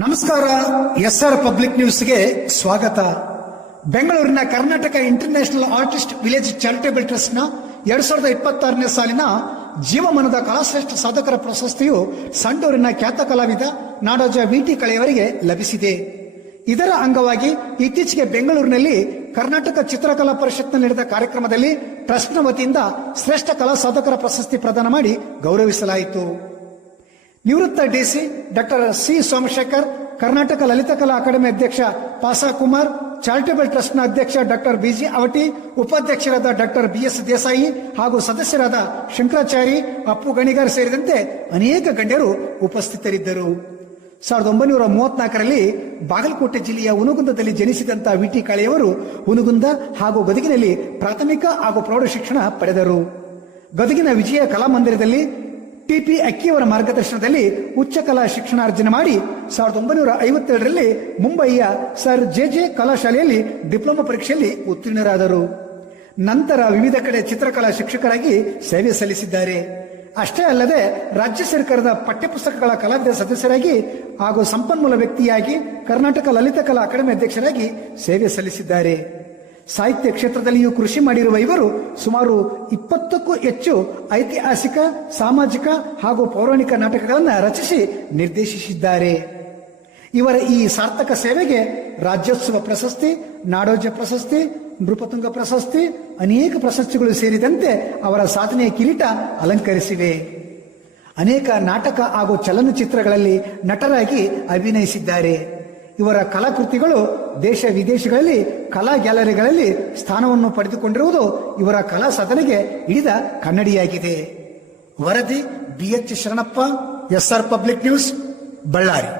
ನಮಸ್ಕಾರ. SR public ನ್ಯೂಸ್ಗೆ ಸ್ವಾಗತ. ಬೆಂಗಳೂರಿನ Karnataka international artist village charitable ಟ್ರಸ್ಟ್ನ 2026ನೇ ಸಾಲಿನ ಜೀವಮಾನದ ಕಲಾಶ್ರೇಷ್ಠ ಸಾಧಕರ ಪ್ರಶಸ್ತಿಯು ಸಂಡೂರಿನ ಖ್ಯಾತ ಕಲಾವಿದ ನಾಡೋಜ VT ಕಳೆಯವರಿಗೆ ಲಭಿಸಿದೆ. ಇದರ ಅಂಗವಾಗಿ ಇತ್ತೀಚೆಗೆ ಬೆಂಗಳೂರಿನಲ್ಲಿ ಕರ್ನಾಟಕ ಚಿತ್ರಕಲಾ ಪರಿಷತ್ನಲ್ಲಿ ನಡೆದ ಕಾರ್ಯಕ್ರಮದಲ್ಲಿ ಟ್ರಸ್ಟ್ನ ವತಿಯಿಂದ ಶ್ರೇಷ್ಠ ಕಲಾ ಸಾಧಕರ ಪ್ರಶಸ್ತಿ ಪ್ರದಾನ ಮಾಡಿ ಗೌರವಿಸಲಾಯಿತು. ನಿವೃತ್ತ DC doctor C Somashekhar, Karnataka Lalitha Kala academy ಅಧ್ಯಕ್ಷ ಪಾಸಾ ಕುಮಾರ್, ಚಾರಿಟೇಬಲ್ ಟ್ರಸ್ಟ್ನ ಅಧ್ಯಕ್ಷ ಡಾಕ್ಟರ್ BG ಅವಟಿ, ಉಪಾಧ್ಯಕ್ಷರಾದ ಡಾಕ್ಟರ್ BS ದೇಸಾಯಿ ಹಾಗೂ ಸದಸ್ಯರಾದ ಶಂಕರಾಚಾರಿ, ಅಪ್ಪು ಗಣಿಗಾರ್ ಸೇರಿದಂತೆ ಅನೇಕ ಗಣ್ಯರು ಉಪಸ್ಥಿತರಿದ್ದರು. 1934ರಲ್ಲಿ ಬಾಗಲಕೋಟೆ ಜಿಲ್ಲೆಯ ಹುನಗುಂದದಲ್ಲಿ ಜನಿಸಿದಂತ VT ಕಳೆಯವರು ಹುನಗುಂದ ಹಾಗೂ ಗದಗಿನಲ್ಲಿ ಪ್ರಾಥಮಿಕ ಹಾಗೂ ಪ್ರೌಢ ಶಿಕ್ಷಣ ಪಡೆದರು. ಗದಗಿನ ವಿಜಯ ಕಲಾಮಂದಿರದಲ್ಲಿ TP ಅಕ್ಕಿಯವರ ಮಾರ್ಗದರ್ಶನದಲ್ಲಿ ಉಚ್ಚ ಕಲಾ ಶಿಕ್ಷಣಾರ್ಜನೆ ಮಾಡಿ 1957ರಲ್ಲಿ ಮುಂಬಯಿಯ ಸರ್ JJ ಕಲಾಶಾಲೆಯಲ್ಲಿ ಡಿಪ್ಲೊಮಾ ಪರೀಕ್ಷೆಯಲ್ಲಿ ಉತ್ತೀರ್ಣರಾದರು. ನಂತರ ವಿವಿಧ ಕಡೆ ಚಿತ್ರಕಲಾ ಶಿಕ್ಷಕರಾಗಿ ಸೇವೆ ಸಲ್ಲಿಸಿದ್ದಾರೆ. ಅಷ್ಟೇ ಅಲ್ಲದೆ ರಾಜ್ಯ ಸರ್ಕಾರದ ಪಠ್ಯಪುಸ್ತಕಗಳ ಕಲಾವಿದ ಸದಸ್ಯರಾಗಿ ಹಾಗೂ ಸಂಪನ್ಮೂಲ ವ್ಯಕ್ತಿಯಾಗಿ ಕರ್ನಾಟಕ ಲಲಿತ ಕಲಾ ಅಕಾಡೆಮಿ ಅಧ್ಯಕ್ಷರಾಗಿ ಸೇವೆ ಸಲ್ಲಿಸಿದ್ದಾರೆ. ಸಾಹಿತ್ಯ ಕ್ಷೇತ್ರದಲ್ಲಿಯೂ ಕೃಷಿ ಮಾಡಿರುವ ಇವರು ಸುಮಾರು 20ಕ್ಕೂ ಹೆಚ್ಚು ಐತಿಹಾಸಿಕ, ಸಾಮಾಜಿಕ ಹಾಗೂ ಪೌರಾಣಿಕ ನಾಟಕಗಳನ್ನು ರಚಿಸಿ ನಿರ್ದೇಶಿಸಿದ್ದಾರೆ. ಇವರ ಈ ಸಾರ್ಥಕ ಸೇವೆಗೆ ರಾಜ್ಯೋತ್ಸವ ಪ್ರಶಸ್ತಿ, ನಾಡೋಜ ಪ್ರಶಸ್ತಿ, ನೃಪತುಂಗ ಪ್ರಶಸ್ತಿ, ಅನೇಕ ಪ್ರಶಸ್ತಿಗಳು ಸೇರಿದಂತೆ ಅವರ ಸಾಧನೆಯ ಕಿರೀಟ ಅಲಂಕರಿಸಿವೆ. ಅನೇಕ ನಾಟಕ ಹಾಗೂ ಚಲನಚಿತ್ರಗಳಲ್ಲಿ ನಟರಾಗಿ ಅಭಿನಯಿಸಿದ್ದಾರೆ. ಇವರ ಕಲಾಕೃತಿಗಳು ದೇಶ ವಿದೇಶಗಳಲ್ಲಿ ಕಲಾ ಗ್ಯಾಲರಿಗಳಲ್ಲಿ ಸ್ಥಾನವನ್ನು ಪಡೆದುಕೊಂಡಿರುವುದು ಇವರ ಕಲಾ ಸಾಧನೆಗೆ ಹಿಡಿದ ಕನ್ನಡಿಯಾಗಿದೆ. ವರದಿ BH Sharanappa, SR public news, Ballari.